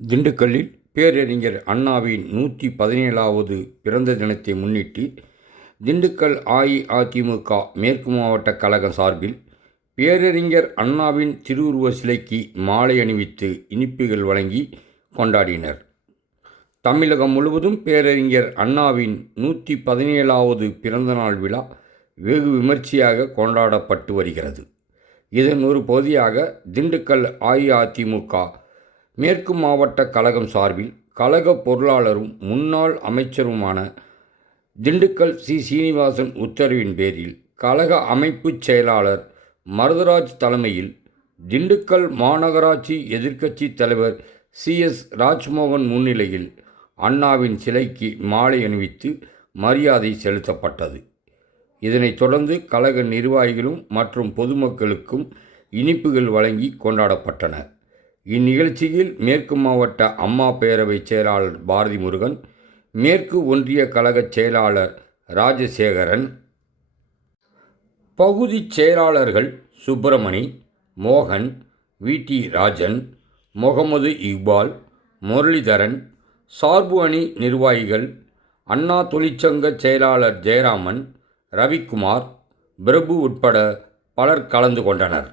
திண்டுக்கல்லில் பேரறிஞர் அண்ணாவின் 117வது பிறந்த தினத்தை முன்னிட்டு திண்டுக்கல் அஇஅதிமுக மேற்கு மாவட்ட கழகம் சார்பில் பேரறிஞர் அண்ணாவின் திருவுருவ சிலைக்கு மாலை அணிவித்து இனிப்புகள் வழங்கி கொண்டாடினர். தமிழகம் முழுவதும் பேரறிஞர் அண்ணாவின் 117வது பிறந்தநாள் விழா வெகு விமர்சையாக கொண்டாடப்பட்டு வருகிறது. இதன் ஒரு பகுதியாக திண்டுக்கல் அஇஅதிமுக மேற்கு மாவட்ட கழகம் சார்பில் கழக பொருளாளரும் முன்னாள் அமைச்சருமான திண்டுக்கல் சீனிவாசன் உத்தரவின் பேரில் கழக அமைப்பு செயலாளர் மருதராஜ் தலைமையில் திண்டுக்கல் மாநகராட்சி எதிர்க்கட்சி தலைவர் CS ராஜ்மோகன் முன்னிலையில் அண்ணாவின் சிலைக்கு மாலை அணிவித்து மரியாதை செலுத்தப்பட்டது. இதனைத் தொடர்ந்து கழக நிர்வாகிகளும் மற்றும் பொதுமக்களுக்கும் இனிப்புகள் வழங்கி கொண்டாடப்பட்டன. இந்நிகழ்ச்சியில் மேற்கு மாவட்ட அம்மா பேரவை செயலாளர் பாரதி முருகன், மேற்கு ஒன்றிய கழக செயலாளர் ராஜசேகரன், பகுதி செயலாளர்கள் சுப்பிரமணி, மோகன், VT ராஜன், முகமது இக்பால், முரளிதரன், சார்பு அணி நிர்வாகிகள் அண்ணா தொழிற்சங்க செயலாளர் ஜெயராமன், ரவிக்குமார், பிரபு உட்பட பலர் கலந்து கொண்டனர்.